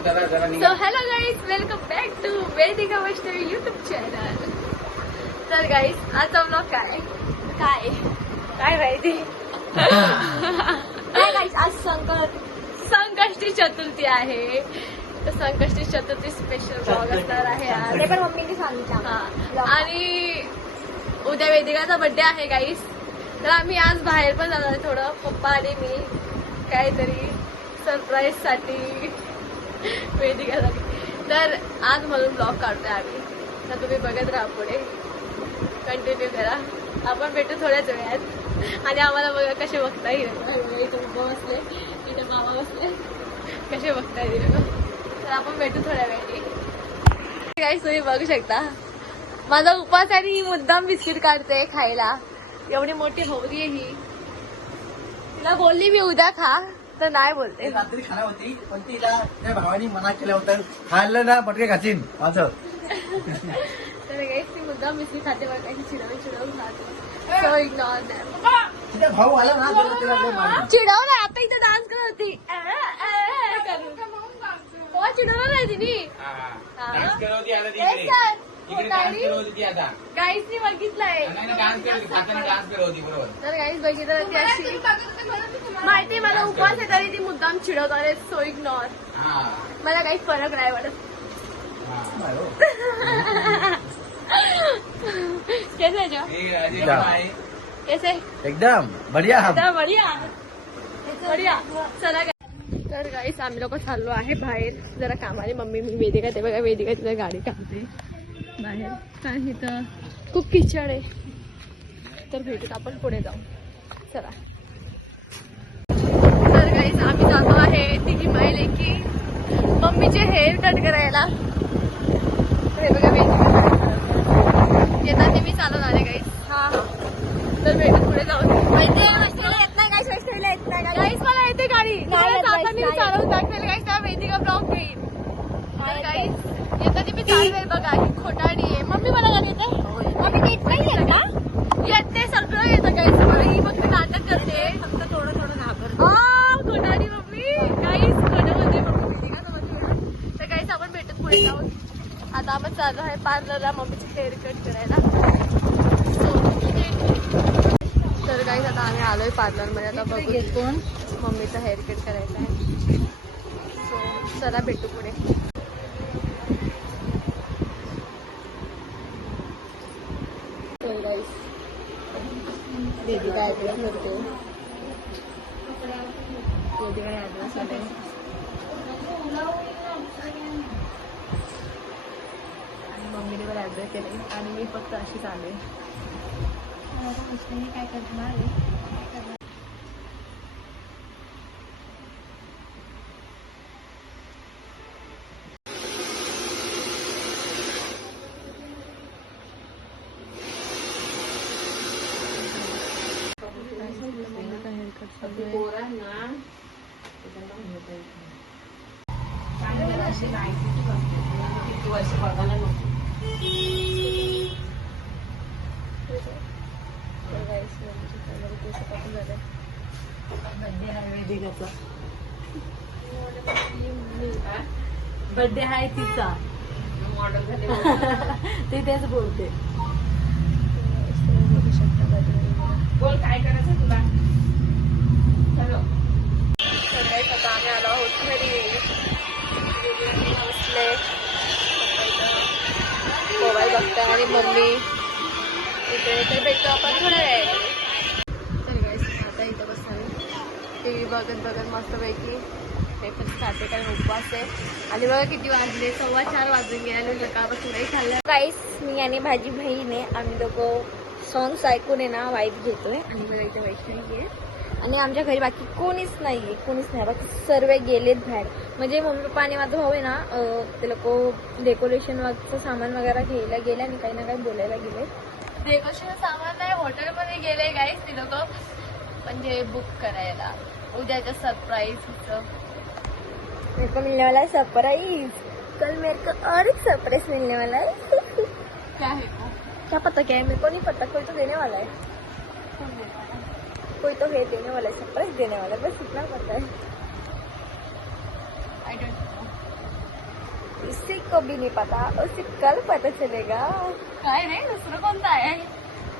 So hello guys, welcome back to Vedika Vaishnavi YouTube channel. तर guys, आजचा blog काय काय काय माहिती काय गाईज, आज संकष्टी चतुर्थी आहे. तर संकष्टी चतुर्थी स्पेशल ब्लॉग असणार आहे आज. ते पण मम्मीने सांगितलं. आणि उद्या वेदिकाचा बर्थडे आहे गाईज. तर आम्ही आज बाहेर पण जाणार आहे थोडं, पप्पा आणि मी काहीतरी सरप्राईज साठी वेदिकासाठी. तर आज म्हणून ब्लॉग काढतोय आम्ही. तर तुम्ही बघत राहा, पुढे कंटिन्यू करा. आपण भेटू थोड्याच वेळात. आणि आम्हाला बघा कसे बघता येईल. इथं पप्पा बसले, इथं मामा बसले, कसे बघता येईल. तर आपण भेटू थोड्या वेळाने. काही तुम्ही बघू शकता माझा उपास आणि ही मुद्दाम बिस्किट काढते खायला. एवढी मोठी होरी आहे ही. तिला बोलली मी उद्या खा, तर नाही बोलते. रात्री खाना होती पण तिला त्या भावानी मना केलं होतं, खाल्लं ना पटके खाशीन माझं. तर गाईस ती मुद्दाम बिस्किट खाते, बघा काही चिडवून खाते. So ignore them. तिचा भाऊ आला ना तिला लय मारलं. चिडवलं. आता इथं डान्स करत होती. तेव्हा चिडवलं नाही तिने. गाईसनी बघितलंय. तर गाईस बघितलं ती अशी माहिती मला उपवास आहे तरी ती मुद्दाम चिडवणार आहे. So ignore. मला काही फरक नाही वाटत. कैसे जो कैसे एकदम बढिया. बढिया बढिया. चला. तर गाईस आम्ही लोक चाललो आहे बाहेर जरा कामाने. मम्मी मी वेदिका, ते बघा वेदिका तिला गाडी काढते बाहेर. काय इथं खूप किचड आहे. तर भेटूत आपण पुढे जाऊ. चला. तर गाईस आम्ही जातो आहे तिघी माहिले की मम्मीचे हेअर कट करायला. तर हे बघा वेदिका येतात ते मी चालवणार आहे गाईस. हा तर भेटूत पुढे जाऊ. माहिती आहे वैष्णवीला येत नाही गाईस. वैष्णवीला येत नाही गाईस. मला येते गाडी. जाताना चालवून दाखवेल गाईस. त्या वेदिका ब्लॉग घेईल. तर गाईस येताना मी चालवेल. बघा ही खोटाडी आहे. मम्मी मला गाडी येते. मम्मी येत नाही येत ना. येते सगळं येतं गाईस. मला ही फक्त नाटक करते. फक्त थोडं घाबर. खोटाडी मम्मी. गाईस खोटं म्हणते मम्मी वेदिका समजली. तर गाईस आपण भेटत पुढे जाऊन. आता आपण चाललो आहे पार्लरला मम्मीचे हेअर कट करायला. तर गाईस आता आम्ही आलोय पार्लर मध्ये. आता बघू मम्मीचा हेअर कट करायचा आहे. सो चला भेटू पुढे. तर गाईस वेदिका ऍड्रेस करते. वेदिका ऍड्रेस आले. आणि मम्मीने पण ऍड्रेस केले आणि मी फक्त अशीच आले. काय करणार बर्थडे आहे तिचा. ते तेच बोलते. बोल काय करायचं तुला. आता आम्ही आलो आहोत घरी. बसले मोबाईल बघताय आणि मम्मी इकडे. तर भेटतो आपण थोड्या वेळाने. तर गाईस आता इथं बसताना टी व्ही बघत मस्तपैकी पेपर्स खाते. कारण उपवास आहे. आणि बघा किती वाजले, 4:15 वाजून गेले. सकाळपासून काही खाल्लं. गाईस मी आणि माझी बहीण आहे. आम्ही लोक सॉंग्स ऐकून आहे ना वाईब घेतोय. आणि बघा इथे वैष्णवी आहे. आणि आमच्या घरी बाकी कोणीच नाही. बाकी सर्व गेलेत बाहेर. म्हणजे मम्मी पप्पा आणि माझा भाऊ आहे ना, ते लोक डेकोरेशन वरचं सामान वगैरे घ्यायला गेले आणि काही ना काही बोलायला गेले. डेकोरेशन सामान नाही, हॉटेलमध्ये गेले गाईस ती लोक. म्हणजे बुक करायला उद्याच्या सरप्राईजचं. मेरे को मिलने वाला है सरप्राइज. कल मेरे को और एक सरप्राइज मिलने वाला है. क्या है वो? क्या पता क्या है, मेरे को नहीं पता. कोई तो देने वाला है. कोई तो है देने वाला है. सरप्राइज देने वाला है. बस इतना पता है. I don't know. इसे कभी नहीं पता, उसे कल पता चलेगा. काय रे दुसरं कोणतं आहे?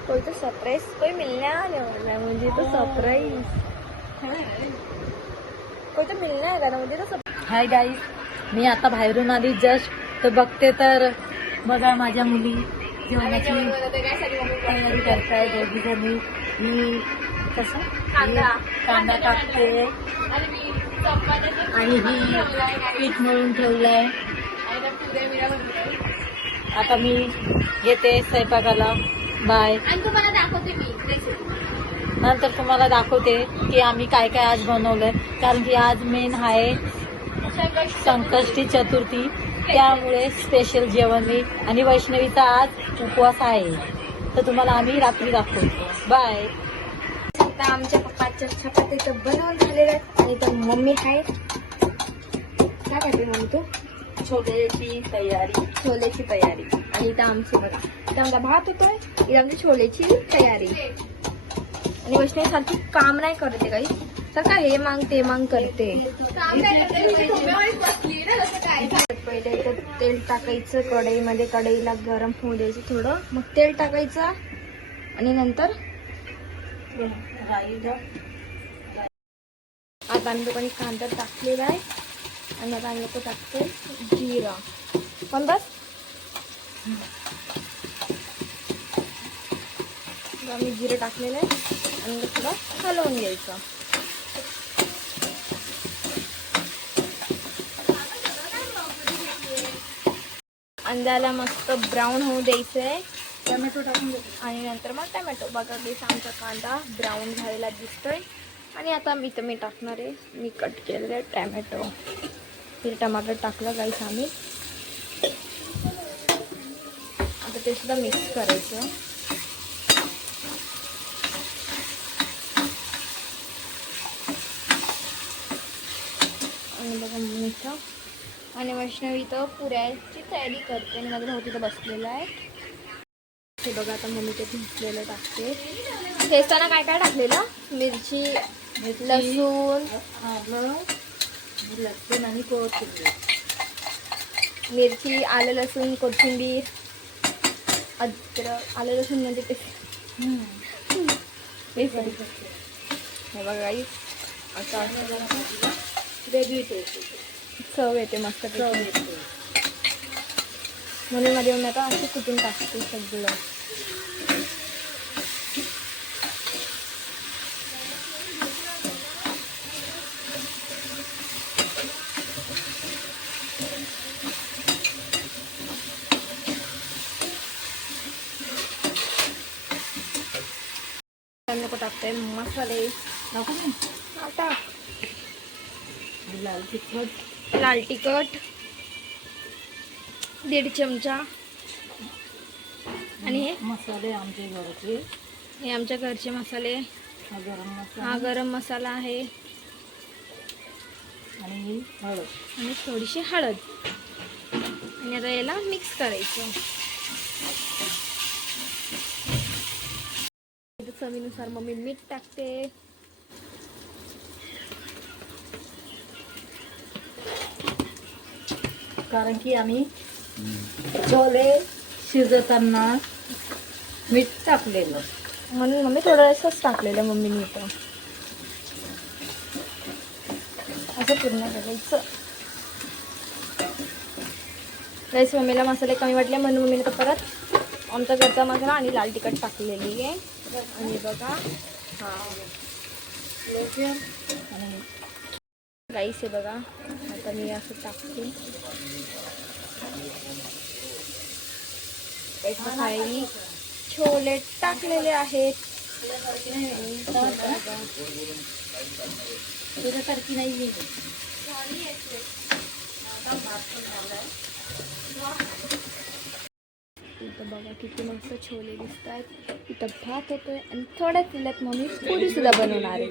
कोई तो सरप्राईज कोई मिलने आने वाला है मुझे तो सरप्राईज. कोई तो मिलने आएगा ना मुझे तो. हाय गाईज, मी आता बाहेरून आली जस्ट तर बघते तर बघा माझ्या मुली जेवणाची तयारी करताय दोघी जणी. मी कसं कांदा टाकते आणि ही पीठ मळून ठेवलंय. आता मी घेते स्वयंपाकाला. बाय. आणि तुम्हाला दाखवते मी रेसिपी. नंतर तुम्हाला दाखवते की आम्ही काय काय आज बनवलंय, कारण की आज मेन आहे संकष्टी चतुर्थी, त्यामुळे स्पेशल जेवण मी आणि वैष्णवीचा आज उपवास आहे, तर तुम्हाला आम्ही रात्री दाखवतो. बाय. आता आमच्या पप्पाच्या चपात्या बनवून झालेल्या आहेत आणि तर मम्मी आहे. काय करते मम्मी तू? छोल्याची तयारी. छोलेची तयारी. आणि इथं आमची बघा, इथं आमचा भात होतोय, इथं आमची छोलेची तयारी. आणि वैष्णवी सारखी काम नाही करते काही, तर काय हे मांग ते मांग करते. पहिले इथं तेल टाकायचं कढईमध्ये, कढईला गरम होऊ द्यायचं थोडं, मग तेल टाकायचं आणि नंतर आता आम्ही लोकांनी कांदा टाकलेला आहे आणि आता आम्ही लोक टाकतो जिरा. पण बस आम्ही जिरं टाकलेलं आहे आणि थोडं हलवून घ्यायचं. अंड्याला मस्त ब्राऊन होऊ द्यायचं आहे. टोमॅटो टाकून देतो आणि नंतर मग टमॅटो. बघा बेस आमचा कांदा ब्राऊन झालेला दिसतोय. आणि आता इथं मी टाकणार आहे, मी कट केलेलं टमॅटो. हे टमाटर टाकलं गाईस आम्ही. आता ते सुद्धा मिक्स करायचं. आणि बघा मिठा. आणि वैष्णवी तर पुऱ्याची तयारी करते आणि माझा भाऊ तिथं बसलेला आहे. हे बघा आता मम्मी ते भिजलेलं टाकते. ठेचताना काय काय टाकलेलं? मिरची, लसूण, लसूण आणि कोथिंबीर. मिरची, आलं लसूण, कोथिंबीर, अद्रक. आलं लसूण म्हणजे ते हे बघा गाईस, आता वेगळी टेस्ट चव येते मस्त म्हणून मध्ये येऊन आता असे कुठून टाकते सगळं. नको टाकते मसाले. नको मी आता लाल तिखट, लाल तिखट 1.5 चमचा. आणि हे मसाले आमचे घरचे. हे आमच्या घरचे मसाले. हा गरम मसाला. हा गरम मसाला आहे. आणि ही हळद. आणि थोडीशी हळद. आणि आता याला मिक्स करायचं. चवीनुसार मम्मी मीठ टाकते. कारण की आम्ही छोले शिजताना मीठ टाकलेलं, म्हणून मम्मी थोडंसंच टाकलेलं मम्मीने इथं. असं पूर्ण करायचं. राईस मम्मीला मसाले कमी वाटले म्हणून मम्मीने तर परत आमचा घरचा मसाला आणि लाल तिखट टाकलेली आहे. आणि बघा हा आणि राईस आहे बघा. आता मी असं टाकते. खाली छोले टाकलेले आहेत. तुझ्यासारखी नाही मी. इथं बघा किती मस्त छोले दिसत आहेत. इथं भात होतोय आणि थोड्या तेलात मम्मी पुरी सुद्धा बनवणार आहे.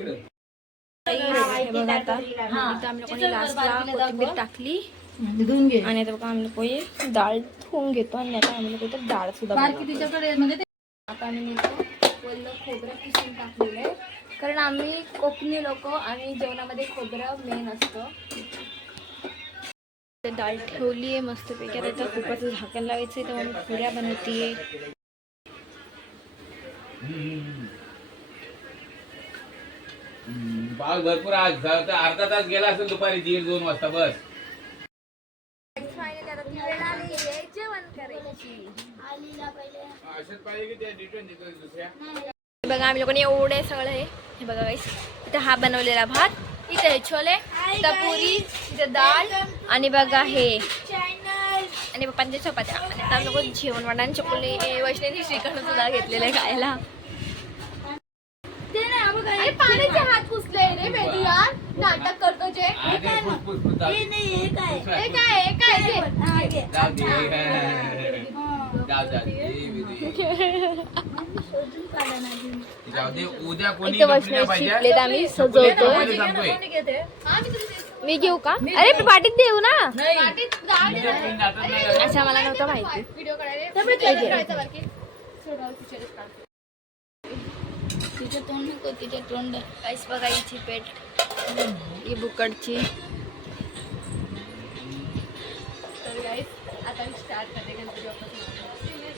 हे बघा आता इथं आम्ही लोकांनी लास्टला कोथिंबीर टाकली. धुवून घे. आणि आता बघा आम्ही लोक डाळ धुवून घेतो. आणि आता आम्ही लोक इथं डाळ सुद्धा बनवतो. तिच्याकडे म्हणजे आता आम्ही वल्लं खोबरं किसून टाकलेलं आहे, कारण आम्ही कोकणी लोक आणि जेवणामध्ये खोबरं मेन असतं. तर डाळ ठेवली आहे मस्तपैकी. आता त्याचं कुकरचं झाकण लावायचं आहे तेव्हा मी पुऱ्या बनवते. पाऊस भरपूर आज अर्धा तास गेला असेल दुपारी 1:30-2 वाजता बस. असंच पाहिजे की त्या रिटर्न देतो दुसऱ्या. बघा आम्ही लोकांनी एवढे सगळं हे बघा गाईस. इथं हा बनवलेला भात, इथे हे छोले, इथं पुरी, इथं डाळ आणि बघा हे आणि पप्पांच्या चपात्या. आणि आता लोक जेवण वाढा आणि चकोले वैष्णवी श्रीखंड सुद्धा घेतलेले खायला. अरे पाण्याचे हात पुसले रे बेदी यार, नाटक करतो जे. उद्या कोणी इथे वैष्णवी शिकलेत आम्ही सजवतोय. मी घेऊ का? अरे पाटीत देऊ ना. अच्छा मला नव्हतं माहिती. तिच्या तोंड नको, तिच्या तोंड. काहीच बघा हिची पेट ही बुकडची. तर गाईस आता मी स्टार्ट करते गणपती बाप्पाचं.